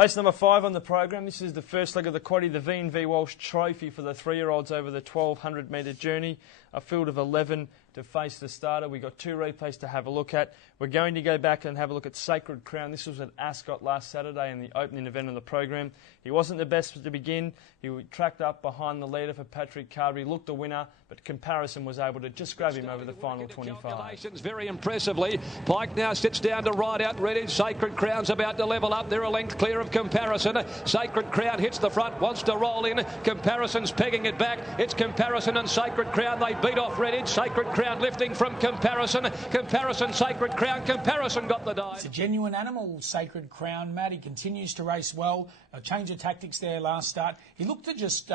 Race number 5 on the program. This is the first leg of the quaddie, the V&V Walsh Trophy for the 3-year-olds over the 1,200 metre journey. A field of 11 to face the starter. We've got 2 replays to have a look at. We're going to go back and have a look at Sacred Crown. This was at Ascot last Saturday in the opening event of the program. He wasn't the best to begin. He tracked up behind the leader for Patrick Carberry, looked the winner, but Comparison was able to just grab him over the final 25. Very impressively. Pike now sits down to ride out ready. Sacred Crown's about to level up. They're a length clear of Comparison. Sacred Crown hits the front, wants to roll in. Comparison's pegging it back. It's Comparison and Sacred Crown. They beat off Redditch. Sacred Crown lifting from Comparison. Comparison, Sacred Crown. Comparison got the dive. It's a genuine animal, Sacred Crown, Matt. He continues to race well. A change of tactics there last start. He looked to just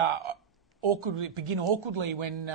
begin awkwardly when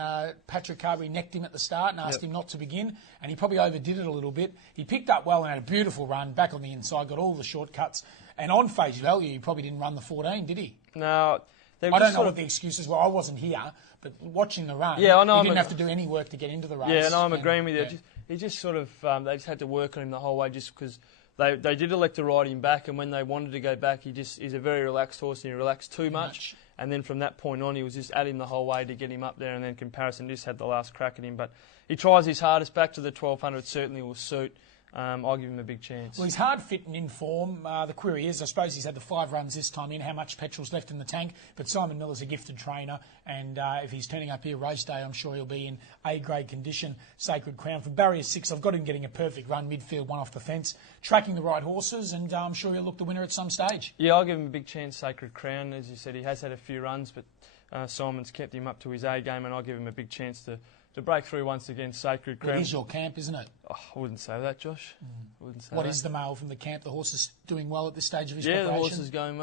Patrick Carberry necked him at the start and asked him not to begin, and he probably overdid it a little bit. He picked up well and had a beautiful run back on the inside, got all the shortcuts, and on face value, he probably didn't run the 14, did he? No. I don't know what the excuses were. I wasn't here, but watching the run, yeah, I know, he didn't have to do any work to get into the race. Yeah, and I'm agreeing with you. Yeah. He just sort of, they just had to work on him the whole way just because they did elect to ride him back, and when they wanted to go back, he's a very relaxed horse and he relaxed too much. And then from that point on, he was just at him the whole way to get him up there, and then Comparison just had the last crack at him. But he tries his hardest. Back to the 1,200 certainly will suit. I'll give him a big chance. Well, he's hard fit and in form. The query is, I suppose he's had the 5 runs this time in, how much petrol's left in the tank. But Simon Miller's a gifted trainer, and if he's turning up here race day, I'm sure he'll be in A-grade condition. Sacred Crown. For barrier 6, I've got him getting a perfect run, midfield, one off the fence, tracking the right horses, and I'm sure he'll look the winner at some stage. Yeah, I'll give him a big chance, Sacred Crown. As you said, he has had a few runs, but Simon's kept him up to his A game, and I'll give him a big chance to break through once again, Sacred Crown. It is your camp, isn't it? Oh, I wouldn't say that, Josh. I wouldn't say What is the mail from the camp? The horse is doing well at this stage of his preparation? preparation? Yeah, the horse is going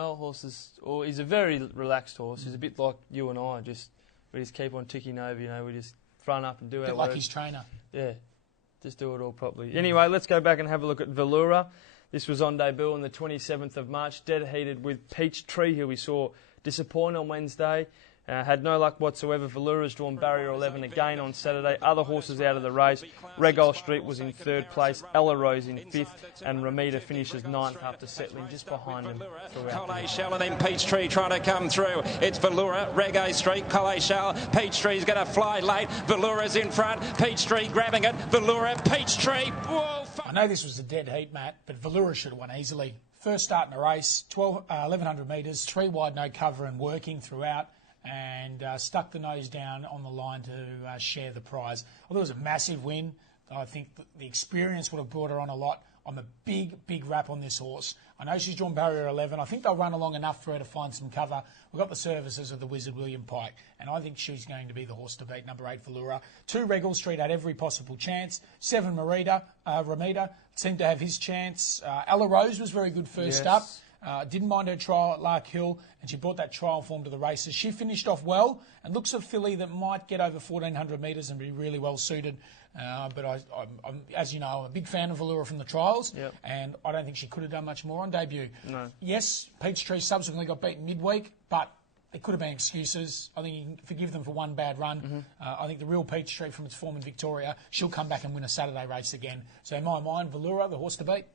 well. He's a very relaxed horse. He's a bit like you and I. We just keep on ticking over, we just front up and do our work. Like his trainer. Yeah, just do it all properly. Anyway, let's go back and have a look at Velura. This was on debut on the 27th of March, dead heated with Peachtree, who we saw disappoint on Wednesday. Had no luck whatsoever. Velura's drawn barrier 11 again on Saturday. Other horses out of the race. Regal Street was in 3rd place. Ella Rose in 5th. And Ramita finishes 9th after settling just behind him. Collet and then Peachtree trying to come through. It's Velura, Regal Street, Collet Peachtree's going to fly late. Velura's in front. Peachtree grabbing it. Velura, Peachtree. Whoa! I know this was a dead heat, Matt, but Velura should have won easily. First start in the race, 1,100 metres, 3 wide, no cover and working throughout. And stuck the nose down on the line to share the prize. Although it was a massive win, I think the experience would have brought her on a lot. I'm a big rap on this horse. I know she's drawn barrier 11. I think they'll run along enough for her to find some cover. We've got the services of the Wizard William Pike, and I think she's going to be the horse to beat, number 8 Velura. 2 Regal Street had every possible chance. 7 Ramita seemed to have his chance. Ella Rose was very good first up. Didn't mind her trial at Lark Hill, and she brought that trial form to the races. She finished off well and looks a filly that might get over 1,400 metres and be really well suited. But I'm, as you know, I'm a big fan of Velura from the trials, and I don't think she could have done much more on debut. No. Yes, Peachtree subsequently got beaten midweek, but it could have been excuses. I think you can forgive them for one bad run. I think the real Peachtree from its form in Victoria, she'll come back and win a Saturday race again. So in my mind, Velura, the horse to beat.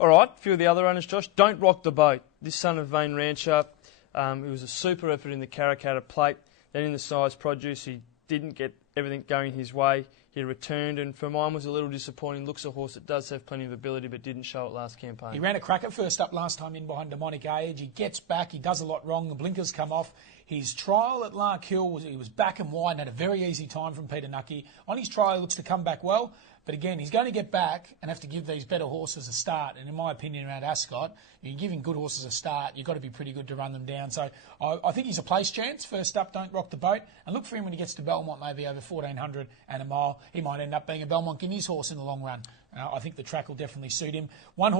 All right, a few of the other runners, Josh. Don't Rock the Boat. This son of Vane Rancher, it was a super effort in the Karrakatta Plate. Then in the Size Produce, he didn't get everything going his way. He returned, and for mine was a little disappointing. Looks a horse that does have plenty of ability, but didn't show it last campaign. He ran a cracker first up last time in behind Demonic Age. He gets back. He does a lot wrong. The blinkers come off. His trial at Lark Hill, he was back and wide and had a very easy time from Peter Nucky. On his trial, he looks to come back well. But again, he's going to get back and have to give these better horses a start. And in my opinion, around Ascot, you're giving good horses a start, you've got to be pretty good to run them down. So I think he's a place chance. First up, Don't Rock the Boat. And look for him when he gets to Belmont, maybe over 1,400 and a mile. He might end up being a Belmont Guineas horse in the long run. I think the track will definitely suit him. Two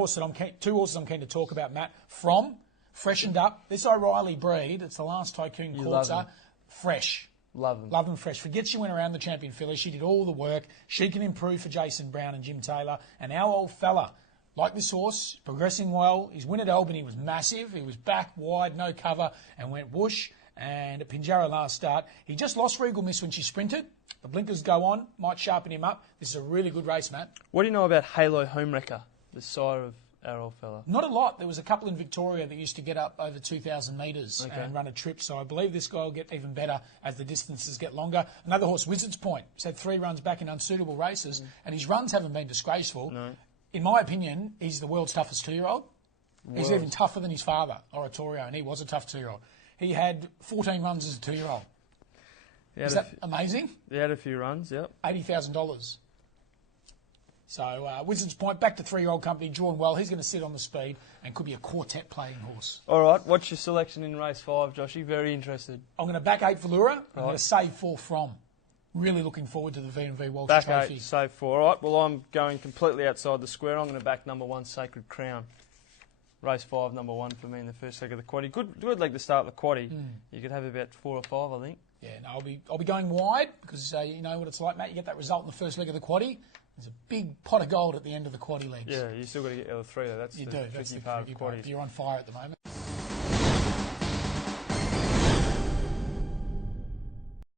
horses I'm keen to talk about, Matt. Freshened up. This O'Reilly breed, it's the last Tycoon Courser. Fresh. Love them fresh. Forget she went around the champion filly. She did all the work. She can improve for Jason Brown and Jim Taylor. And our old fella, like this horse, progressing well. His win at Albany was massive. He was back wide, no cover, and went whoosh. And at Pinjarra last start, he just lost Regal Miss when she sprinted. The blinkers go on, might sharpen him up. This is a really good race, Matt. What do you know about Halo Homewrecker, the sire of our old fella? Not a lot. There was a couple in Victoria that used to get up over 2,000 metres and run a trip. So I believe this guy will get even better as the distances get longer. Another horse, Wizard's Point. He's had 3 runs back in unsuitable races, and his runs haven't been disgraceful. No. In my opinion, he's the world's toughest 2-year-old. He's even tougher than his father, Oratorio, and he was a tough 2-year-old. He had 14 runs as a 2-year-old. Is that amazing? He had a few runs, yep. $80,000. So Wizard's Point, back to 3-year-old company, drawn well. He's going to sit on the speed and could be a quartet playing horse. All right, what's your selection in race 5, Joshy? Very interested. I'm going to back 8 Valoura. I'm going to save 4 From. Really looking forward to the V&V Walsh Back Trophy. 8, save 4. All right, well, I'm going completely outside the square. I'm going to back number 1, Sacred Crown. Race 5, number 1 for me in the first leg of the quaddie. Good leg to start the quaddie. You could have about 4 or 5, I think. Yeah, no, I'll be going wide because you know what it's like, Matt. You get that result in the first leg of the quaddie. There's a big pot of gold at the end of the quaddie legs. Yeah, you still got to get L3 though. That's you the do. tricky That's the part tricky of part. quaddies. You're on fire at the moment.